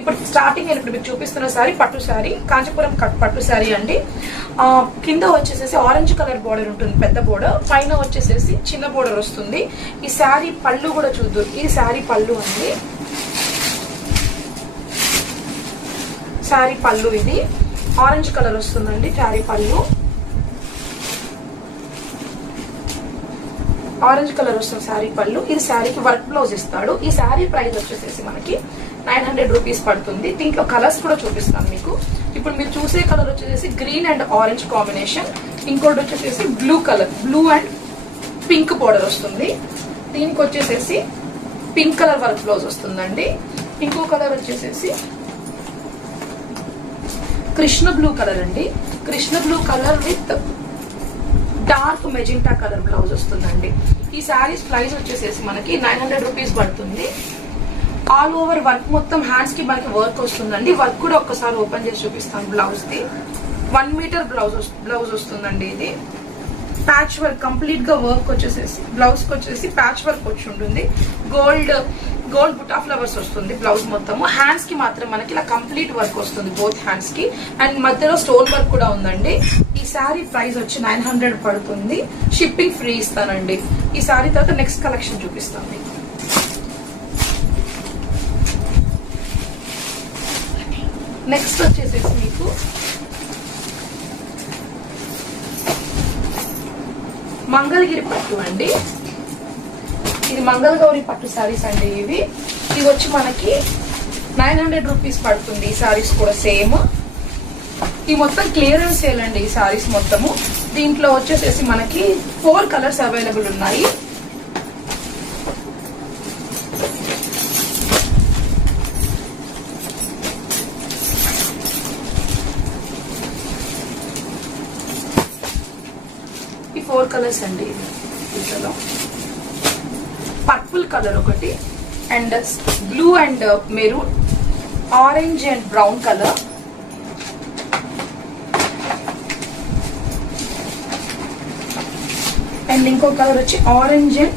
ఇప్పుడు స్టార్టింగ్ నేను ఇప్పుడు మీకు చూపిస్తున్న సారీ పట్టు సారీ కాంచీపురం కట్ పట్టు సారీ అండి. కింద వచ్చేసేసి ఆరెంజ్ కలర్ బోర్డర్ ఉంటుంది పెద్ద బోర్డర్ పైన వచ్చేసేసి చిన్న బోర్డర్ వస్తుంది. ఈ శారీ పళ్ళు కూడా చూద్దాం ఈ శారీ పళ్ళు అండి. శారీ పళ్ళు ఇది. ఆరెంజ్ కలర్ వస్తుందండి శారీ పళ్ళు. ఆరెంజ్ కలర్ వస్తుంది శారీ పళ్ళు. ఇది శారీకి వర్క్ బ్లౌజ్ ఇస్తాడు. ఈ శారీ ప్రైస్ వచ్చేసేసి మనకి నైన్ హండ్రెడ్ రూపీస్ పడుతుంది. దీంట్లో కలర్స్ కూడా చూపిస్తాను మీకు. ఇప్పుడు మీరు చూసే కలర్ వచ్చేసి గ్రీన్ అండ్ ఆరెంజ్ కాంబినేషన్. ఇంకోటి వచ్చేసి blue colour. Blue and pink border వస్తుంది. దీనికి వచ్చేసేసి పింక్ కలర్ వర్క్ బ్లౌజ్ వస్తుందండి. ఇంకో కలర్ వచ్చేసేసి కృష్ణ బ్లూ కలర్ అండి. Krishna blue colour with dark magenta colour blouse వస్తుందండి. ఈ శారీస్ ప్రైస్ వచ్చేసేసి మనకి నైన్ హండ్రెడ్ రూపీస్ పడుతుంది. ఆల్ ఓవర్ వర్క్ మొత్తం హ్యాండ్స్కి మనకి వర్క్ వస్తుందండి. వర్క్ కూడా ఒక్కసారి ఓపెన్ చేసి చూపిస్తాను blouse the. One metre blouse blouse వస్తుందండి ఇది. ప్యాచ్ వర్క్ కంప్లీట్గా వర్క్ వచ్చేసేసి బ్లౌజ్కి వచ్చేసి ప్యాచ్ వర్క్ వచ్చి ఉంటుంది. గోల్డ్ గోల్డ్ బుటా ఫ్లవర్స్ వస్తుంది బ్లౌజ్ మొత్తము. హ్యాండ్స్కి మాత్రం మనకి ఇలా కంప్లీట్ వర్క్ వస్తుంది బోత్ హ్యాండ్స్కి. అండ్ మధ్యలో స్టోన్ వర్క్ కూడా ఉందండి. ఈ శారీ ప్రైస్ వచ్చి నైన్ హండ్రెడ్ పడుతుంది. షిప్పింగ్ ఫ్రీ ఇస్తానండి. ఈ శారీ తర్వాత నెక్స్ట్ కలెక్షన్ చూపిస్తాను నెక్స్ట్ వచ్చేసేసి మీకు మంగళగిరి పట్టు అండి. ఇది మంగళగౌరి పట్టు శారీస్ అండి ఇవి. ఇది వచ్చి మనకి నైన్ హండ్రెడ్ రూపీస్ పడుతుంది ఈ శారీస్ కూడా సేమ్. ఈ మొత్తం క్లియరెన్స్ సేల్ అండి ఈ శారీస్ మొత్తము. దీంట్లో వచ్చేసేసి మనకి ఫోర్ కలర్స్ అవైలబుల్ ఉన్నాయి ఈ ఫోర్ కలర్స్ అండి వీటిలో పర్పుల్ కలర్ ఒకటి and blue and maroon orange and brown colour and ఇంకో కలర్ వచ్చి orange and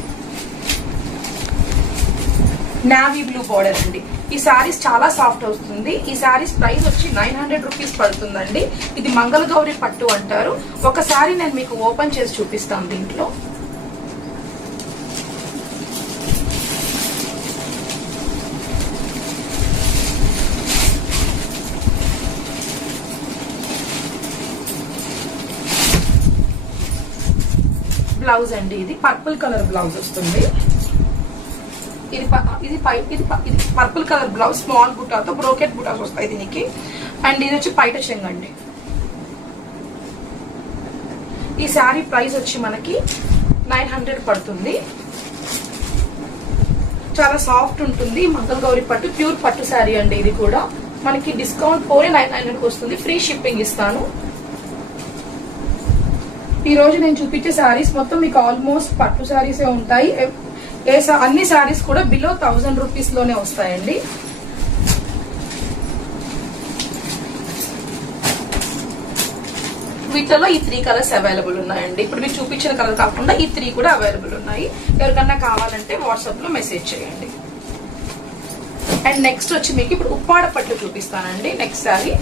navy blue border అండి. ఈ సారీస్ చాలా సాఫ్ట్ వస్తుంది ఈ సారీస్ ప్రైస్ వచ్చి నైన్ హండ్రెడ్ రూపీస్ పడుతుందండి. ఇది మంగళగౌరి పట్టు అంటారు. ఒక శారీ నేను మీకు ఓపెన్ చేసి చూపిస్తాను దీంట్లో. బ్లౌజ్ అండి ఇది. పర్పుల్ కలర్ బ్లౌజ్ వస్తుంది. ఇది ఇది ఇది ఇది పర్పుల్ కలర్ బ్లౌజ్ స్మాల్ బుటాతో బ్రోకెట్ బుటాస్ వస్తాయి దీనికి. అండ్ ఇది వచ్చి పైట చెంగండి అండి. ఈ శారీ ప్రైస్ వచ్చి మనకి నైన్ హండ్రెడ్ పడుతుంది. చాలా సాఫ్ట్ ఉంటుంది. గౌరి పట్టు ప్యూర్ పట్టు శారీ అండి ఇది కూడా. మనకి డిస్కౌంట్ పోయి నైన్ హండ్రెడ్కి వస్తుంది. ఫ్రీ షిప్పింగ్ ఇస్తాను. ఈ రోజు నేను చూపించే శారీస్ మొత్తం మీకు ఆల్మోస్ట్ పట్టు శారీసే ఉంటాయి. ఏ అన్ని శారీస్ కూడా బిలో థౌజండ్ రూపీస్లోనే వస్తాయండి. వీటిలో ఈ త్రీ కలర్స్ అవైలబుల్ ఉన్నాయండి. ఇప్పుడు మీరు చూపించిన కలర్ కాకుండా ఈ త్రీ కూడా అవైలబుల్ ఉన్నాయి. ఎవరికన్నా కావాలంటే వాట్సాప్లో మెసేజ్ చేయండి. అండ్ నెక్స్ట్ వచ్చి మీకు ఇప్పుడు ఉప్పాడ పట్టు చూపిస్తానండి. నెక్స్ట్ శారీ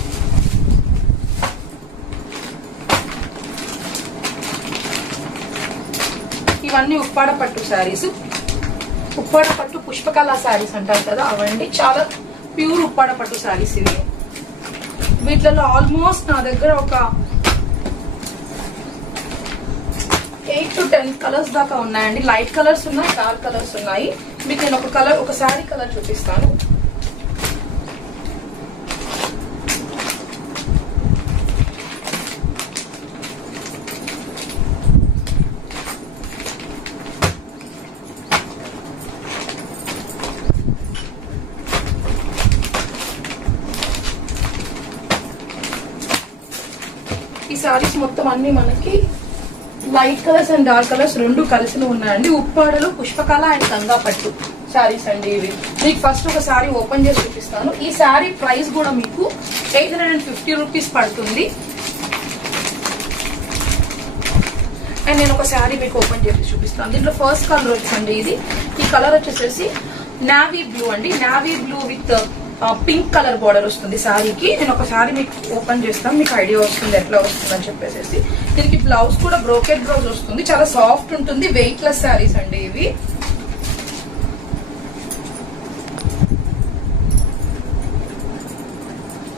ఇవన్నీ ఉప్పాడ పట్టు శారీస్ ఉప్పాడ పట్టు పుష్పకళ శారీస్ అంటారు కదా అవండి. చాలా ప్యూర్ ఉప్పాడ పట్టు శారీస్ ఇవి. వీటిలో ఆల్మోస్ట్ నా దగ్గర ఒక ఎయిట్ టు టెన్ కలర్స్ దాకా ఉన్నాయండి. లైట్ కలర్స్ ఉన్నాయి డార్క్ కలర్స్ ఉన్నాయి. మీకు నేను ఒక కలర్ ఒక శారీ కలర్ చూపిస్తాను. ఈ సారీస్ మొత్తం అన్ని మనకి light colours and dark colours రెండు కలిసి ఉన్నాయండి. ఉప్పాడలు పుష్పకళ అండ్ గంగా పట్టు శారీస్ అండి ఇవి. మీకు ఫస్ట్ ఒక శారీ ఓపెన్ చేసి చూపిస్తాను. ఈ శారీ ప్రైస్ కూడా మీకు eight hundred and fifty rupees పడుతుంది. అండ్ నేను ఒక శారీ మీకు ఓపెన్ చేసి చూపిస్తాను. దీంట్లో ఫస్ట్ కలర్ వచ్చండి ఇది. ఈ కలర్ వచ్చేసేసి నావీ బ్లూ అండి. Navy blue with pink colour border వస్తుంది శారీకి నేను ఒక శారీ మీకు ఓపెన్ చేస్తాను మీకు ఐడియా వస్తుంది ఎట్లా వస్తుంది అని చెప్పేసి దీనికి బ్లౌజ్ కూడా బ్రోకెట్ బ్లౌజ్ వస్తుంది. చాలా సాఫ్ట్ ఉంటుంది వెయిట్ లెస్ శారీస్ అండి ఇవి.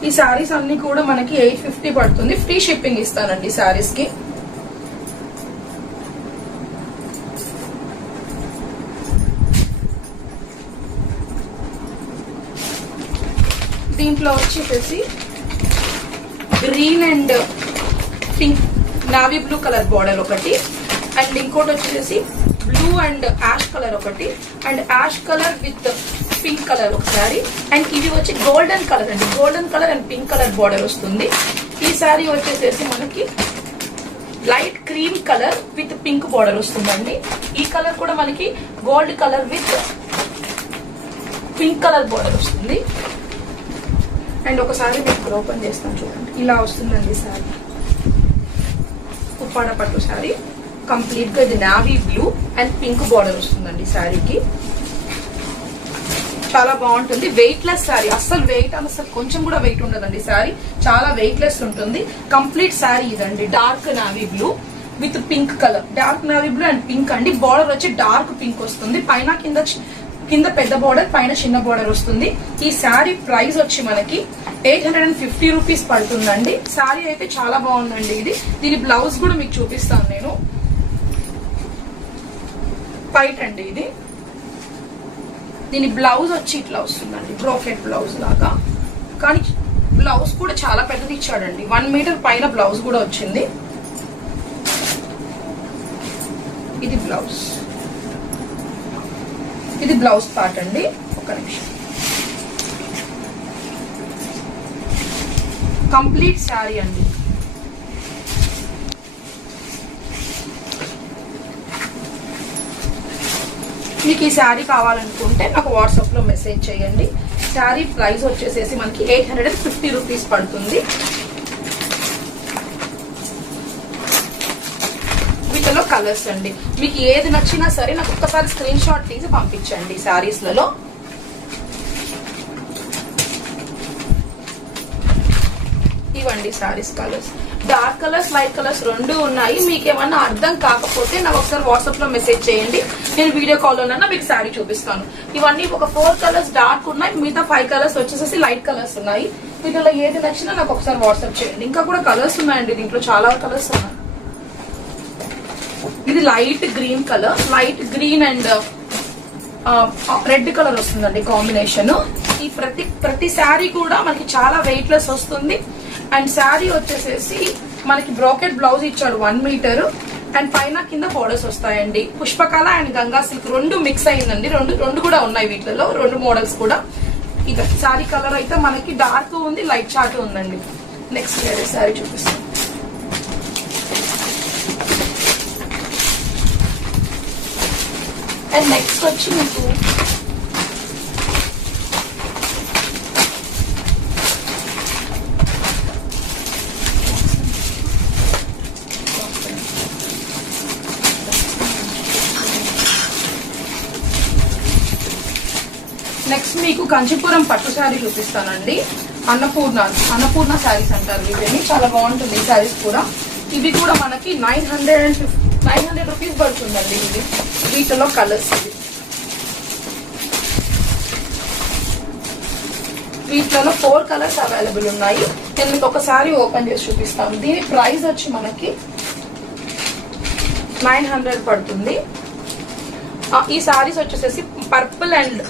ఈ శారీస్ అన్ని కూడా మనకి ఎయిట్ ఫిఫ్టీ పడుతుంది. ఫ్రీ షిప్పింగ్ ఇస్తానండి శారీస్కి. దీంట్లో వచ్చేసేసి green and pink navy blue colour border ఒకటి. అండ్ ఇంకోటి వచ్చేసి బ్లూ అండ్ యాష్ కలర్ ఒకటి. And ash colour with pink colour ఒకసారి. అండ్ ఇది వచ్చి గోల్డెన్ కలర్ అండి. Golden colour and pink colour border వస్తుంది. ఈ సారీ వచ్చేసేసి మనకి light cream colour with pink border వస్తుందండి. ఈ కలర్ కూడా మనకి gold colour with pink colour border వస్తుంది. అండ్ ఒకసారి మీకు ఓపెన్ చేస్తాను చూడండి. ఇలా వస్తుందండి శారీ. ఉప్పాడ పట్టు శారీ. కంప్లీట్గా ఇది navy blue and pink border వస్తుందండి శారీకి. చాలా బాగుంటుంది. Weight less sari. అస్సలు వెయిట్ అని అసలు కొంచెం కూడా వెయిట్ ఉండదండి శారీ. చాలా వెయిట్ లెస్ ఉంటుంది. కంప్లీట్ శారీ ఇదండి. Dark navy blue with pink colour dark navy blue and pink అండి. బార్డర్ వచ్చి డార్క్ పింక్ వస్తుంది. పైన కింద చి- కింద పెద్ద బార్డర్ పైన చిన్న బార్డర్ వస్తుంది. ఈ శారీ ప్రైస్ వచ్చి మనకి eight hundred and fifty rupees పడుతుందండి. శారీ అయితే చాలా బాగుందండి ఇది. దీని బ్లౌజ్ కూడా మీకు చూపిస్తాను నేను. పైట్ అండి ఇది. దీని బ్లౌజ్ వచ్చి ఇట్లా వస్తుందండి. బ్రోకెట్ బ్లౌజ్ లాగా. కానీ బ్లౌజ్ కూడా చాలా పెద్దది ఇచ్చాడండి. వన్ మీటర్ పైన బ్లౌజ్ కూడా వచ్చింది. ఇది బ్లౌజ్. ఇది బ్లౌజ్ పార్ట్ అండి. ఒక నిమిషం. కంప్లీట్ శారీ అండి. మీకు ఈ శారీ కావాలనుకుంటే నాకు వాట్సాప్లో మెసేజ్ చేయండి. శారీ ప్రైస్ వచ్చేసేసి మనకి eight hundred and fifty rupees పడుతుంది. వీటిలో కలర్స్ అండి. మీకు ఏది నచ్చినా సరే నాకు ఒక్కసారి స్క్రీన్ షాట్ తీసి పంపించండి శారీస్లలో. లలో saris saris colours dark colours light colours రెండు ఉన్నాయి. మీకు ఏమన్నా అర్థం కాకపోతే నాకు ఒకసారి వాట్సాప్లో మెసేజ్ చేయండి. నేను వీడియో కాల్ లోనన్నా మీకు శారీ చూపిస్తాను. ఇవన్నీ ఒక ఫోర్ కలర్స్ డార్క్ ఉన్నాయి. మిగతా ఫైవ్ కలర్స్ వచ్చేసి లైట్ కలర్స్ ఉన్నాయి. వీటిలో ఏది నచ్చినా నాకు ఒకసారి వాట్సాప్ చేయండి. ఇంకా కూడా కలర్స్ ఉన్నాయండి. దీంట్లో చాలా కలర్స్ ఉన్నాయి. ఇది light green colour light green and red colour వస్తుందండి కాంబినేషన్ ఈ ప్రతి ప్రతి శారీ కూడా మనకి చాలా వెయిట్ లెస్ వస్తుంది. అండ్ శారీ వచ్చేసేసి మనకి బ్రోకెట్ బ్లౌజ్ ఇచ్చాడు వన్ మీటర్ అండ్ పైన కింద బోర్డర్స్ వస్తాయండి. పుష్పకళ అండ్ గంగా సిల్క్ రెండు మిక్స్ అయిందండి. రెండు రెండు కూడా ఉన్నాయి వీటిలో రెండు మోడల్స్ కూడా. ఇక శారీ కలర్ అయితే మనకి డార్క్ ఉంది లైట్ షార్ట్ ఉందండి. నెక్స్ట్ వేరే శారీ చూపిస్తాను అండ్ నెక్స్ట్ వచ్చి మీకు నెక్స్ట్ మీకు కంచిపురం పట్టు శారీ చూపిస్తానండి. అన్నపూర్ణ అన్నపూర్ణ శారీస్ అంటారు ఇవన్నీ చాలా బాగుంటుంది ఈ శారీస్ కూడా. ఇవి కూడా మనకి nine hundred and nine hundred rupees పడుతుందండి ఇది వీటిలో కలర్స్ ఇవి. వీటిలో ఫోర్ కలర్స్ అవైలబుల్ ఉన్నాయి. నేను మీకు ఒకసారి ఓపెన్ చేసి చూపిస్తాను. దీని ప్రైస్ వచ్చి మనకి నైన్ హండ్రెడ్ పడుతుంది. ఈ సారీస్ వచ్చేసేసి purple and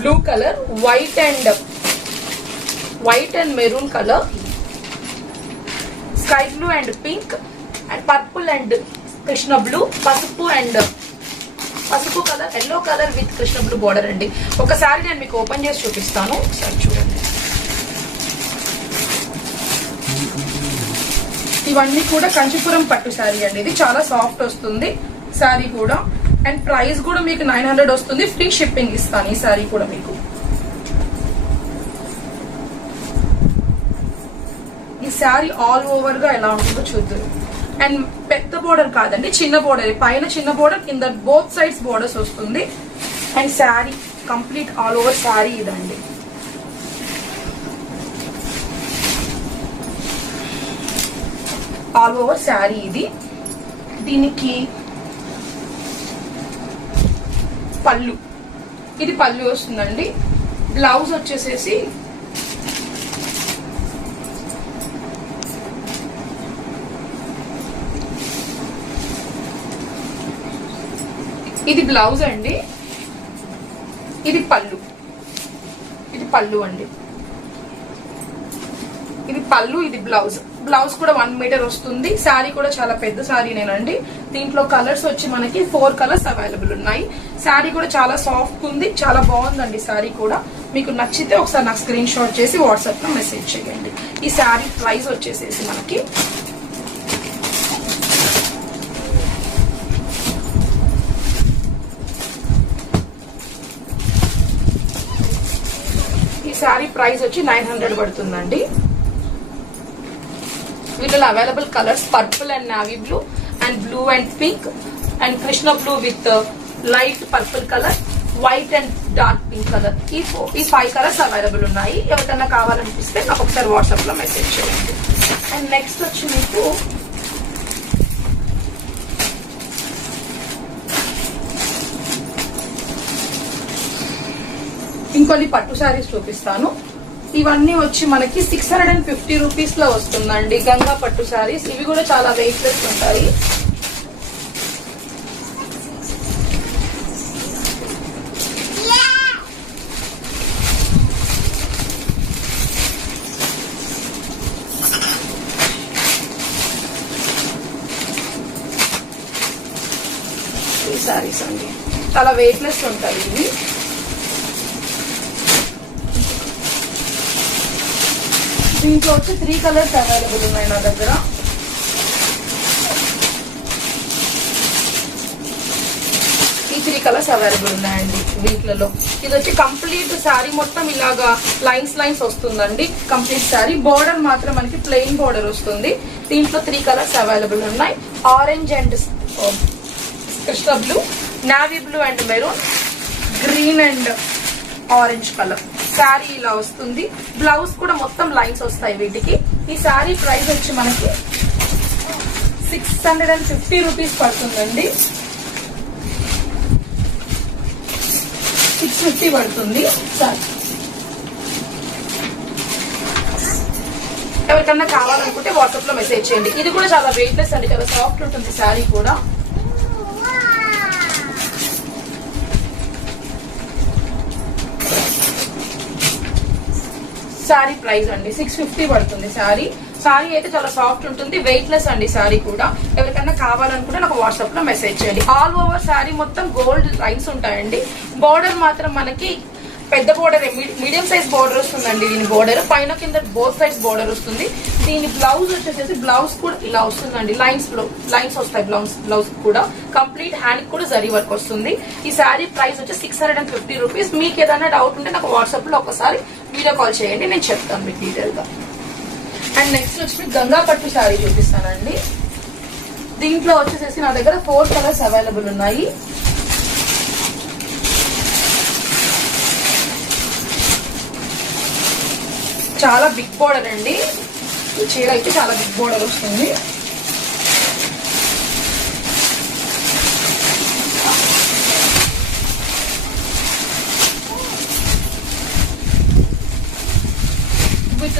blue colour white and white and maroon colour sky blue and pink and purple and Krishna blue పసుపు అండ్ పసుపు colour yellow colour with Krishna blue border అండి. ఒకసారి నేను మీకు ఓపెన్ చేసి చూపిస్తాను. ఒకసారి చూడండి. ఇవన్నీ కూడా కంచిపురం పట్టు శారీ అండి. ఇది చాలా సాఫ్ట్ వస్తుంది. శారీ కూడా అండ్ ప్రైస్ కూడా మీకు నైన్ హండ్రెడ్ వస్తుంది. ఫ్రీ షిప్పింగ్ ఇస్తాను ఈ సారీ కూడా మీకు. ఈ శారీ ఆల్ ఓవర్గా ఎలా ఉంటుందో చూద్దాం. అండ్ పెద్ద బోర్డర్ కాదండి చిన్న బోర్డర్ పైన చిన్న బోర్డర్ కింద బోత్ సైడ్స్ బోర్డర్స్ వస్తుంది. And sari complete all over sari ఇదండి. ఆల్ ఓవర్ శారీ ఇది. దీనికి పళ్ళు. ఇది పళ్ళు వస్తుందండి. బ్లౌజ్ వచ్చేసేసి ఇది బ్లౌజ్ అండి. ఇది పళ్ళు. ఇది పళ్ళు అండి. ఇది పళ్ళు ఇది బ్లౌజ్. బ్లౌజ్ కూడా వన్ మీటర్ వస్తుంది. శారీ కూడా చాలా పెద్ద శారీనేనండి దీంట్లో కలర్స్ వచ్చి మనకి ఫోర్ కలర్స్ అవైలబుల్ ఉన్నాయి. శారీ కూడా చాలా సాఫ్ట్ ఉంది. చాలా బాగుందండి శారీ కూడా. మీకు నచ్చితే ఒకసారి నాకు స్క్రీన్ షాట్ చేసి వాట్సాప్లో మెసేజ్ చేయండి. ఈ శారీ ప్రైస్ వచ్చేసేసి మనకి ఈ శారీ ప్రైస్ వచ్చి నైన్ హండ్రెడ్ పడుతుందండి. వీటిలో available colours purple and navy blue and blue and pink and Krishna blue with light purple colour white and dark pink colour ఈ ఫో- ఈ ఫైవ్ కలర్స్ అవైలబుల్ ఉన్నాయి. ఎవరికైనా కావాలనిపిస్తే నాకు ఒకసారి వాట్సాప్లో మెసేజ్ చేయండి. అండ్ నెక్స్ట్ వచ్చి మీకు ఇంకొన్ని పట్టు శారీస్ చూపిస్తాను. ఇవన్నీ వచ్చి మనకి సిక్స్ హండ్రెడ్ అండ్ ఫిఫ్టీ రూపీస్లో వస్తుందండి. గంగా పట్టు శారీస్. ఇవి కూడా చాలా వెయిట్లెస్ ఉంటాయి. ఈ శారీస్ అండి. చాలా వెయిట్లెస్ ఉంటాయి ఇవి. దీంట్లో వచ్చి త్రీ కలర్స్ అవైలబుల్ ఉన్నాయి నా దగ్గర. ఈ త్రీ కలర్స్ అవైలబుల్ ఉన్నాయండి వీటిలలో. ఇది వచ్చి కంప్లీట్ శారీ మొత్తం ఇలాగా లైన్స్ లైన్స్ వస్తుందండి. కంప్లీట్ శారీ బోర్డర్ మాత్రం మనకి ప్లెయిన్ బోర్డర్ వస్తుంది. దీంట్లో త్రీ కలర్స్ అవైలబుల్ ఉన్నాయి. Orange and Krishna blue navy blue and maroon green and orange colour sari ఇలా వస్తుంది. బ్లౌజ్ కూడా మొత్తం లైన్స్ వస్తాయి వీటికి. ఈ శారీ ప్రైస్ వచ్చి మనకి six hundred and fifty rupees పడుతుందండి. సిక్స్ ఫిఫ్టీ పడుతుంది. సారీ ఎవరికన్నా కావాలనుకుంటే వాట్సాప్లో మెసేజ్ చేయండి. ఇది కూడా చాలా వెయిట్లెస్ అండి చాలా సాఫ్ట్ ఉంటుంది శారీ కూడా. శారీ ప్రైస్ అండి. సిక్స్ ఫిఫ్టీ పడుతుంది శారీ శారీ అయితే చాలా సాఫ్ట్ ఉంటుంది. వెయిట్లెస్ అండి శారీ కూడా. ఎవరికైనా కావాలనుకుంటే నాకు వాట్సాప్లో మెసేజ్ చేయండి. ఆల్ ఓవర్ శారీ మొత్తం గోల్డ్ లైన్స్ ఉంటాయండి. బోర్డర్ మాత్రం మనకి పెద్ద బోర్డర్ మీడియం సైజ్ బోర్డర్ వస్తుందండి దీని బోర్డర్ పైన కింద బోత్ సైజ్ బోర్డర్ వస్తుంది. దీని బ్లౌజ్ వచ్చేసేసి బ్లౌజ్ కూడా ఇలా వస్తుందండి. లైన్స్ లైన్స్ వస్తాయి బ్లౌజ్ బ్లౌజ్ కూడా. కంప్లీట్ హ్యాండ్ కూడా జరీ వర్క్ వస్తుంది. ఈ శారీ ప్రైస్ వచ్చి six hundred and fifty rupees మీకు ఏదైనా డౌట్ ఉంటే నాకు వాట్సాప్లో ఒకసారి వీడియో కాల్ చేయండి నేను చెప్తాను మీకు డీటెయిల్గా అండ్ నెక్స్ట్ వచ్చి మీకు గంగా పట్టు శారీ చూపిస్తానండి. దీంట్లో వచ్చేసేసి నా దగ్గర ఫోర్ కలర్స్ అవైలబుల్ ఉన్నాయి. చాలా బిగ్ బోర్డర్ అండి. ఈ చీర అయితే చాలా బిగ్ బోర్డర్ వస్తుంది.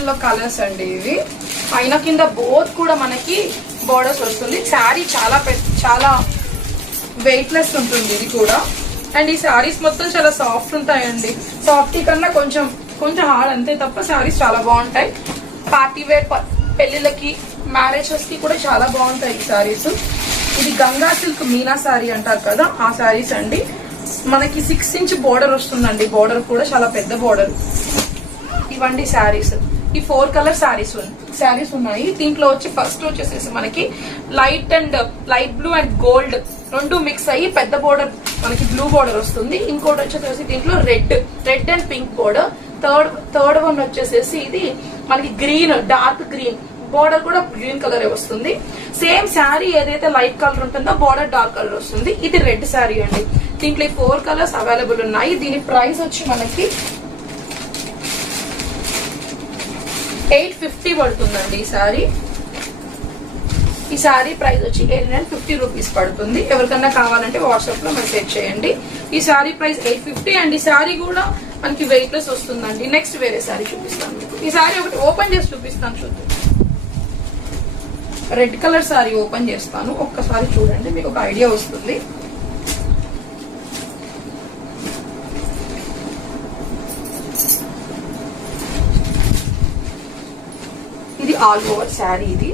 లో కలర్స్ అండి ఇవి. పైన కింద బోత్ కూడా మనకి బోర్డర్స్ వస్తుంది. శారీ చాలా పెద్ద చాలా వెయిట్లెస్ ఉంటుంది ఇది కూడా. అండ్ ఈ శారీస్ మొత్తం చాలా సాఫ్ట్ ఉంటాయండి. సాఫ్ట్ కన్నా కొంచెం కొంచెం హార్డ్ అంతే తప్ప శారీస్ చాలా బాగుంటాయి. పార్టీ వేర్ ప- పెళ్ళిళ్ళకి మ్యారేజెస్కి కూడా చాలా బాగుంటాయి ఈ శారీస్. ఇది గంగా సిల్క్ మీనా శారీ అంటారు కదా ఆ శారీస్ అండి. మనకి సిక్స్ ఇంచ్ బోర్డర్ వస్తుందండి. బోర్డర్ కూడా చాలా పెద్ద బోర్డర్ ఇవ్వండి శారీస్. ఈ ఫోర్ కలర్ శారీస్ శారీస్ ఉన్నాయి. దీంట్లో వచ్చి ఫస్ట్ వచ్చేసేసి మనకి light and light blue and gold రెండు మిక్స్ అయ్యి పెద్ద బోర్డర్ మనకి బ్లూ బోర్డర్ వస్తుంది. ఇంకోటి వచ్చేసేసి దీంట్లో red red and pink border third third one వచ్చేసేసి ఇది మనకి గ్రీన్ డార్క్ గ్రీన్ బోర్డర్ కూడా గ్రీన్ కలర్ వస్తుంది. సేమ్ శారీ ఏదైతే లైట్ కలర్ ఉంటుందో బోర్డర్ డార్క్ కలర్ వస్తుంది. ఇది రెడ్ శారీ అండి. దీంట్లో ఈ ఫోర్ కలర్స్ అవైలబుల్ ఉన్నాయి. దీని ప్రైస్ వచ్చి మనకి ఎయిట్ ఫిఫ్టీ పడుతుందండి ఈ సారీ. ఈ శారీ ప్రైస్ వచ్చి ఎయిట్ హండ్రెడ్ ఫిఫ్టీ రూపీస్ పడుతుంది. ఎవరికన్నా కావాలంటే వాట్సాప్లో మెసేజ్ చేయండి. ఈ sari price eight fifty and ఈ శారీ కూడా మనకి వెయిట్ లెస్ వస్తుందండి. నెక్స్ట్ వేరే శారీ చూపిస్తాను మీకు. ఈ సారీ ఒకటి ఓపెన్ చేసి చూపిస్తాను చూద్దాం. రెడ్ కలర్ శారీ ఓపెన్ చేస్తాను. ఒక్కసారి చూడండి మీకు ఒక ఐడియా వస్తుంది ఇది ఆల్ ఓవర్ శారీ ఇది.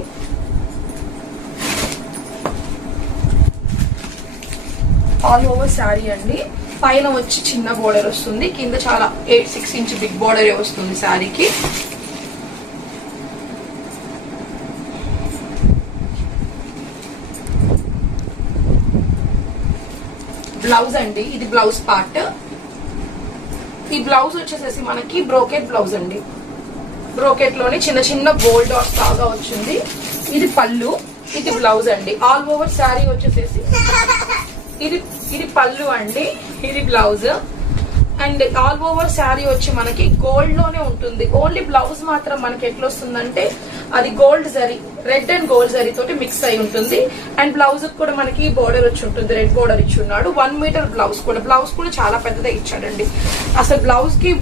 ఆల్ ఓవర్ శారీ అండి. పైన వచ్చి చిన్న బోర్డర్ వస్తుంది. కింద చాలా eight six inch big border వస్తుంది శారీకి. బ్లౌజ్ అండి. ఇది బ్లౌజ్ పార్ట్ ఈ బ్లౌజ్ వచ్చేసేసి మనకి బ్రోకెట్ బ్లౌజ్ అండి. బ్రోకెట్లోని చిన్న చిన్న గోల్డ్ డాట్స్ లాగా వచ్చింది. ఇది పళ్ళు ఇది బ్లౌజ్ అండి. ఆల్ ఓవర్ శారీ వచ్చేసేసి. ఇది ఇది పళ్ళు అండి ఇది blouse. And all over sari వచ్చి మనకి గోల్డ్లోనే ఉంటుంది. ఓన్లీ బ్లౌజ్ మాత్రం మనకి ఎట్లా వస్తుందంటే అది gold zari red and gold zari తోటి మిక్స్ అయి ఉంటుంది. అండ్ బ్లౌజ్ కూడా మనకి బోర్డర్ వచ్చి ఉంటుంది. రెడ్ బోర్డర్ ఇచ్చి ఉన్నాడు వన్ మీటర్ బ్లౌజ్ కూడా. బ్లౌజ్ కూడా చాలా పెద్దదే ఇచ్చాడండి. అసలు బ్లౌజ్కి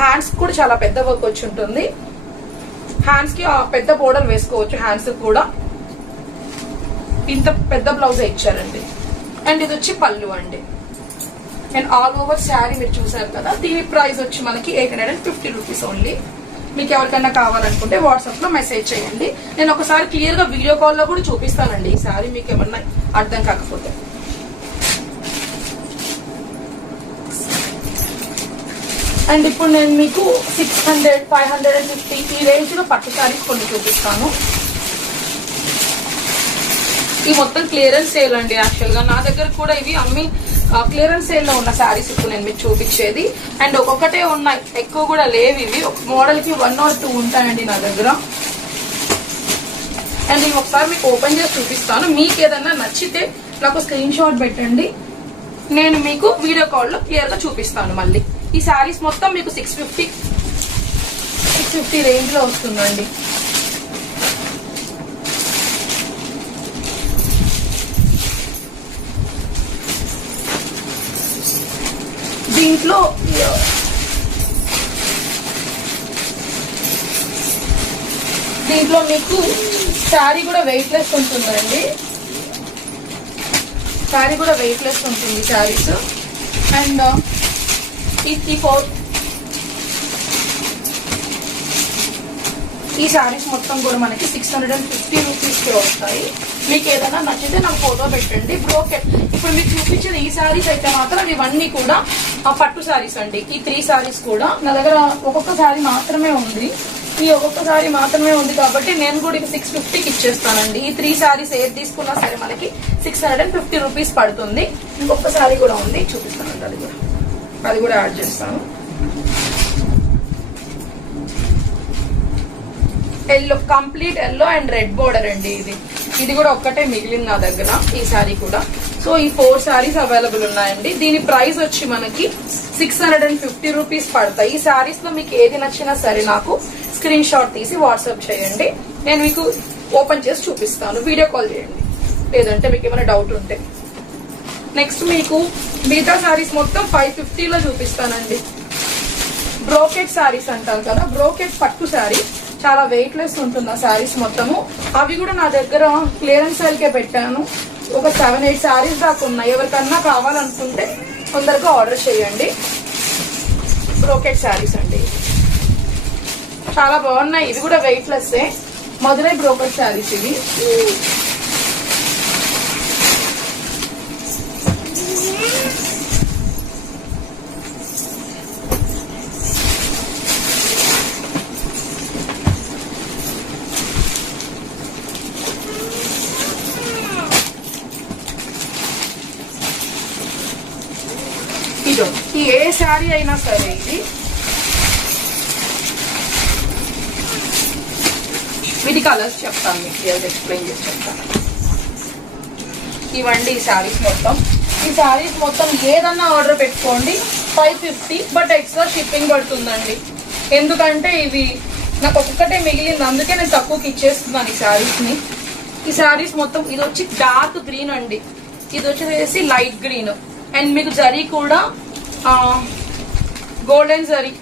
హ్యాండ్స్ కూడా చాలా పెద్ద వర్క్ వచ్చి ఉంటుంది. హ్యాండ్స్కి ఆ పెద్ద బోర్డర్ వేసుకోవచ్చు హ్యాండ్స్ కూడా. ఇంత పెద్ద బ్లౌజ్ ఇచ్చారండి. అండ్ ఇది వచ్చి పళ్ళు అండి. అండ్ ఆల్ ఓవర్ శారీ మీరు చూసారు కదా దీని ప్రైస్ వచ్చి మనకి eight hundred and fifty rupees only మీకు ఎవరికైనా కావాలనుకుంటే వాట్సాప్లో మెసేజ్ చేయండి. నేను ఒకసారి క్లియర్గా వీడియో కాల్లో కూడా చూపిస్తానండి ఈ శారీ మీకు ఏమన్నా అర్థం కాకపోతే. అండ్ ఇప్పుడు నేను మీకు six hundred five hundred and fifty ఈ రేంజ్లో పట్టు శారీస్ కొన్ని చూపిస్తాను. ఈ మొత్తం క్లియరెన్స్ సేల్ అండి యాక్చువల్గా. నా దగ్గర కూడా ఇవి అమ్మి క్లియరెన్స్ సేల్లో ఉన్న శారీస్ ఇప్పుడు నేను మీకు చూపించేది. అండ్ ఒక్కొక్కటే ఉన్నాయి. ఎక్కువ కూడా లేవు ఇవి. మోడల్కి మోడల్కి వన్ ఆర్ టూ ఉంటాయండి నా దగ్గర. అండ్ ఇవి ఒకసారి మీకు ఓపెన్ చేసి చూపిస్తాను. మీకు ఏదన్నా నచ్చితే నాకు స్క్రీన్ షాట్ పెట్టండి. నేను మీకు వీడియో కాల్లో క్లియర్గా చూపిస్తాను మళ్ళీ. ఈ శారీస్ మొత్తం మీకు సిక్స్ ఫిఫ్టీ సిక్స్ ఫిఫ్టీ రేంజ్లో వస్తుందండి. దీంట్లో దీంట్లో మీకు శారీ కూడా వెయిట్ లెస్ ఉంటుందండి. శారీ కూడా వెయిట్ లెస్ ఉంటుంది శారీస్ అండ్ ఈ ఫోర్ ఈ శారీస్ మొత్తం కూడా మనకి సిక్స్ హండ్రెడ్ అండ్ ఫిఫ్టీ రూపీస్కి వస్తాయి. మీకు ఏదైనా నచ్చితే నాకు ఫోటో పెట్టండి. బ్రోకెట్ ఇప్పుడు మీకు చూపించిన ఈ శారీస్ అయితే మాత్రం ఇవన్నీ కూడా ఆ పట్టు శారీస్ అండి. ఈ త్రీ శారీస్ కూడా నా దగ్గర ఒక్కొక్క శారీ మాత్రమే ఉంది. ఈ ఒక్కొక్క శారీ మాత్రమే ఉంది కాబట్టి నేను కూడా ఇక సిక్స్ ఫిఫ్టీకి ఇచ్చేస్తానండి. ఈ త్రీ శారీస్ ఏది తీసుకున్నా సరే మనకి six hundred and fifty rupees పడుతుంది. ఇంకొక శారీ కూడా ఉంది. చూపిస్తానండి అది కూడా. అది కూడా యాడ్ చేస్తాను. Yellow complete yellow and red border అండి ఇది. ఇది కూడా ఒక్కటే మిగిలింది నా దగ్గర ఈ శారీ కూడా. సో ఈ ఫోర్ శారీస్ అవైలబుల్ ఉన్నాయండి. దీని ప్రైస్ వచ్చి మనకి six hundred and fifty rupees పడతాయి. ఈ శారీస్లో మీకు ఏది నచ్చినా సరే నాకు స్క్రీన్ షాట్ తీసి వాట్సాప్ చేయండి. నేను మీకు ఓపెన్ చేసి చూపిస్తాను. వీడియో కాల్ చేయండి. లేదంటే మీకు ఏమైనా డౌట్ ఉంటే. నెక్స్ట్ మీకు మిగతా సారీస్ మొత్తం ఫైవ్ ఫిఫ్టీలో చూపిస్తానండి. బ్రోకెట్ శారీస్ అంటారు కదా బ్రోకెట్ పట్టు శారీ చాలా వెయిట్లెస్ ఉంటుంది ఆ శారీస్ మొత్తము. అవి కూడా నా దగ్గర క్లియరెన్స్ సేల్కే పెట్టాను. ఒక సెవెన్ ఎయిట్ శారీస్ దాకా ఉన్నాయి. ఎవరికన్నా కావాలనుకుంటే తొందరగా ఆర్డర్ చేయండి. బ్రోకెట్ శారీస్ అండి. చాలా బాగున్నాయి. ఇవి కూడా వెయిట్లెస్సే మధురై బ్రోకెట్ శారీస్ ఇవి ఇదో ఈ ఏ శారీ అయినా సరే ఇది. వీటి కలర్స్ చెప్తాను మీకు క్లియర్గా ఎక్స్ప్లెయిన్ చేసి చెప్తాను. ఇవ్వండి ఈ శారీస్ మొత్తం. ఈ శారీస్ మొత్తం ఏదన్నా ఆర్డర్ పెట్టుకోండి five fifty but extra shipping పడుతుందండి. ఎందుకంటే ఇవి నాకు ఒక్కటే మిగిలింది అందుకే నేను తక్కువకి ఇచ్చేస్తున్నాను ఈ శారీస్ని. ఈ శారీస్ మొత్తం ఇది వచ్చి డార్క్ గ్రీన్ అండి. ఇది వచ్చేసి లైట్ గ్రీన్ అండ్ మీకు జరీ కూడా గోల్డెన్ జరీ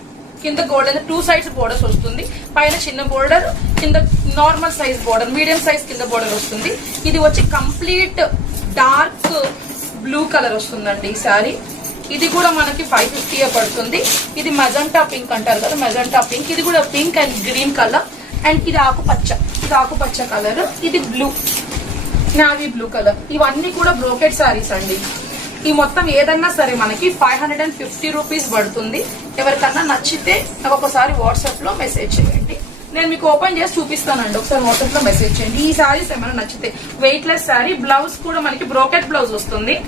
కింద గోల్డెన్ టూ సైడ్స్ బోర్డర్స్ వస్తుంది. పైన చిన్న బోర్డర్ కింద normal size border medium size కింద బోర్డర్ వస్తుంది. ఇది వచ్చి కంప్లీట్ డార్క్ బ్లూ కలర్ వస్తుందండి ఈ శారీ ఇది కూడా మనకి ఫైవ్ ఫిఫ్టీ పడుతుంది. ఇది మెజంటా పింక్ అంటారు కదా మెజంటా పింక్ ఇది కూడా pink and green colour and ఇది ఆకుపచ్చ ఇది ఆకుపచ్చ కలర్ ఇది బ్లూ నావీ బ్లూ కలర్ ఇవన్నీ కూడా బ్రోకెట్ శారీస్ అండి. ఈ మొత్తం ఏదన్నా సరే మనకి five hundred and fifty rupees పడుతుంది. ఎవరికన్నా నచ్చితే నాకు ఒకసారి వాట్సాప్లో మెసేజ్ చేయండి. నేను మీకు ఓపెన్ చేసి చూపిస్తానండి. ఒకసారి వాట్సాప్లో మెసేజ్ చేయండి. ఈ శారీస్ ఏమైనా నచ్చితే. వెయిట్ లెస్ శారీ బ్లౌజ్ కూడా మనకి బ్రోకెట్ బ్లౌజ్ వస్తుంది.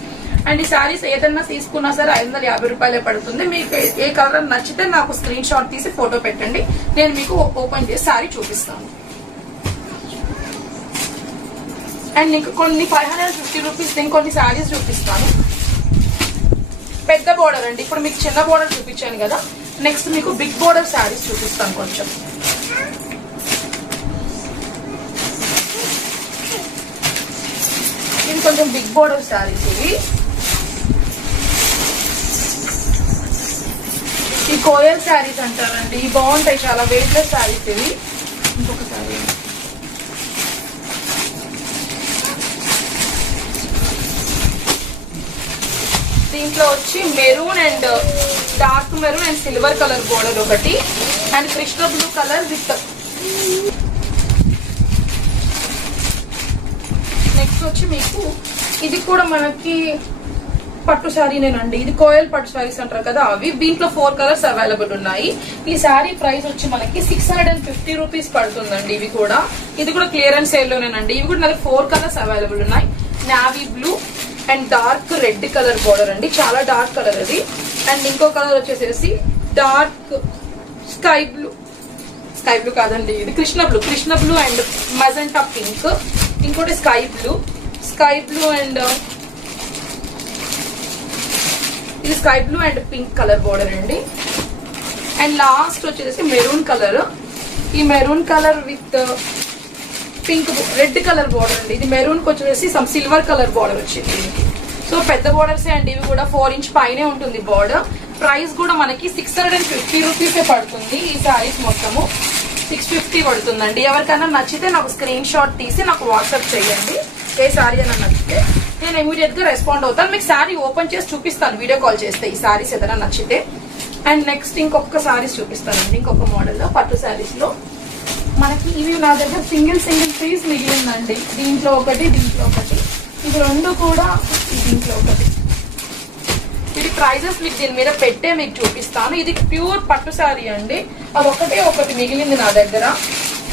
అండ్ ఈ శారీస్ ఏదన్నా తీసుకున్నా సరే ఐదు వందల యాభై రూపాయలే పడుతుంది. మీకు ఏ- కలర్ నచ్చితే నాకు స్క్రీన్ షాట్ తీసి ఫోటో పెట్టండి. నేను మీకు ఓపెన్ చేసి శారీ చూపిస్తాను. అండ్ నీకు కొన్ని ఫైవ్ హండ్రెడ్ ఫిఫ్టీ రూపీస్ ఇంకొన్ని కొన్ని శారీస్ చూపిస్తాను. పెద్ద బోర్డర్ అండి. ఇప్పుడు మీకు చిన్న బోర్డర్ చూపించాను కదా. నెక్స్ట్ మీకు బిగ్ బోర్డర్ శారీస్ చూపిస్తాను కొంచెం. ఇది కొంచెం బిగ్ బోర్డర్ శారీస్ ఇవి. ఈ కోయల్ శారీస్ అంటారండి. ఇవి బాగుంటాయి చాలా వెయిట్లెస్ శారీస్ ఇవి. ఇంకొక శారీ దీంట్లో వచ్చి maroon and dark maroon and silver colour border ఒకటి and Krishna blue colour with next వచ్చి మీకు ఇది కూడా మనకి పట్టు శారీనేనండి ఇది కోయల్ పట్టు శారీస్ అంటారు కదా అవి. దీంట్లో ఫోర్ కలర్స్ అవైలబుల్ ఉన్నాయి. ఈ శారీ ప్రైస్ వచ్చి మనకి six hundred and fifty rupees పడుతుందండి ఇవి కూడా. ఇది కూడా క్లియరెన్స్ సేల్లోనేనండి ఇవి కూడా నాకు ఫోర్ కలర్స్ అవైలబుల్ ఉన్నాయి. Navy blue and dark red colour border అండి. చాలా డార్క్ కలర్ అది. అండ్ ఇంకో కలర్ వచ్చేసేసి dark sky blue sky blue కాదండి ఇది Krishna blue Krishna blue and magenta pink ఇంకోటి sky blue sky blue and ఇది sky blue and pink colour border అండి. అండ్ లాస్ట్ వచ్చేసి మెరూన్ కలర్ ఈ maroon colour with pink red colour border అండి. ఇది మెరూన్కి వచ్చేసి సమ్ సిల్వర్ కలర్ బార్డర్ వచ్చింది దీనికి. సో పెద్ద బార్డర్సే అండి. ఇవి కూడా ఫోర్ ఇంచ్ పైనే ఉంటుంది బోర్డర్ ప్రైస్ కూడా మనకి సిక్స్ హండ్రెడ్ అండ్ ఫిఫ్టీ రూపీసే పడుతుంది ఈ శారీస్ మొత్తము. సిక్స్ ఫిఫ్టీ పడుతుందండి. ఎవరికైనా నచ్చితే నాకు స్క్రీన్ షాట్ తీసి నాకు వాట్సాప్ చేయండి. ఏ శారీ అయినా నచ్చితే నేను ఇమీడియట్గా రెస్పాండ్ అవుతాను. మీకు శారీ ఓపెన్ చేసి చూపిస్తాను. వీడియో కాల్ చేస్తే ఈ శారీస్ ఏదైనా నచ్చితే. అండ్ నెక్స్ట్ ఇంకొక శారీస్ చూపిస్తానండి. ఇంకొక మోడల్లో పట్టు శారీస్లో. మనకి ఇవి నా దగ్గర సింగిల్ సింగిల్ పీస్ మిగిలిందండి. దీంట్లో ఒకటి దీంట్లో ఒకటి. ఇవి రెండు కూడా దీంట్లో ఒకటి. ఇది ప్రైజెస్ మీకు దీని మీద పెట్టే మీకు చూపిస్తాను. ఇది ప్యూర్ పట్టు శారీ అండి. అది ఒకటే ఒకటి మిగిలింది నా దగ్గర.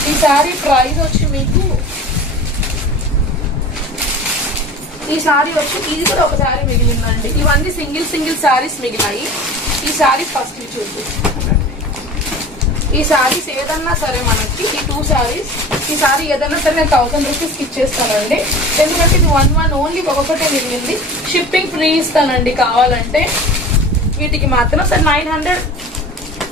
ఈ శారీ ప్రైస్ వచ్చి మీకు ఈ శారీ వచ్చి ఇది కూడా ఒక శారీ మిగిలిందండి. ఇవన్నీ సింగిల్ సింగిల్ శారీస్ మిగిలాయి. ఈ శారీ ఫస్ట్ చూపిస్తాను. ఈ శారీస్ ఏదన్నా సరే మనకి ఈ టూ శారీస్ ఈ శారీ ఏదన్నా సరే నేను థౌసండ్ రూపీస్ ఇచ్చేస్తానండి. ఎందుకంటే ఇది వన్ వన్ ఓన్లీ ఒకటే మిగిలింది. షిప్పింగ్ ఫ్రీ ఇస్తానండి కావాలంటే. వీటికి మాత్రం సరే nine hundred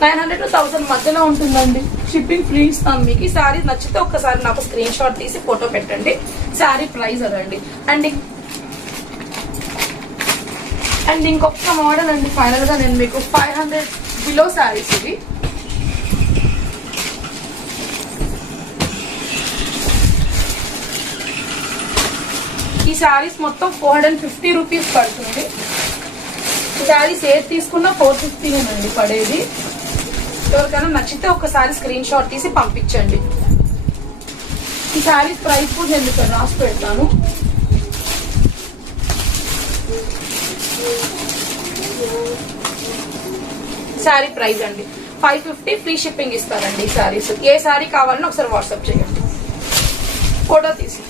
nine hundred to thousand మధ్యలో ఉంటుందండి. షిప్పింగ్ ఫ్రీ ఇస్తాను మీకు. ఈ శారీ నచ్చితే ఒక్కసారి నాకు స్క్రీన్ షాట్ తీసి ఫోటో పెట్టండి. శారీ ప్రైస్ అదండి. అండ్ అండ్ ఇంకొక మోడల్ అండి. ఫైనల్గా నేను మీకు ఫైవ్ హండ్రెడ్ బిలో శారీస్ ఇవి ఈ శారీస్ మొత్తం ఫోర్ హండ్రెడ్ ఫిఫ్టీ రూపీస్ పడుతుంది. ఈ శారీస్ ఏది తీసుకున్నా ఫోర్ ఫిఫ్టీ అండి పడేది. ఎవరికైనా నచ్చితే ఒకసారి స్క్రీన్ షాట్ తీసి పంపించండి. ఈ శారీస్ ప్రైస్ కూడా నేను ఇక్కడ రాసి పెడతాను. శారీ ప్రైస్ అండి. ఫైవ్ ఫిఫ్టీ ఫ్రీ షిప్పింగ్ ఇస్తారండి ఈ శారీస్. ఏ శారీ కావాలని ఒకసారి వాట్సాప్ చేయండి. ఫోటో తీసి.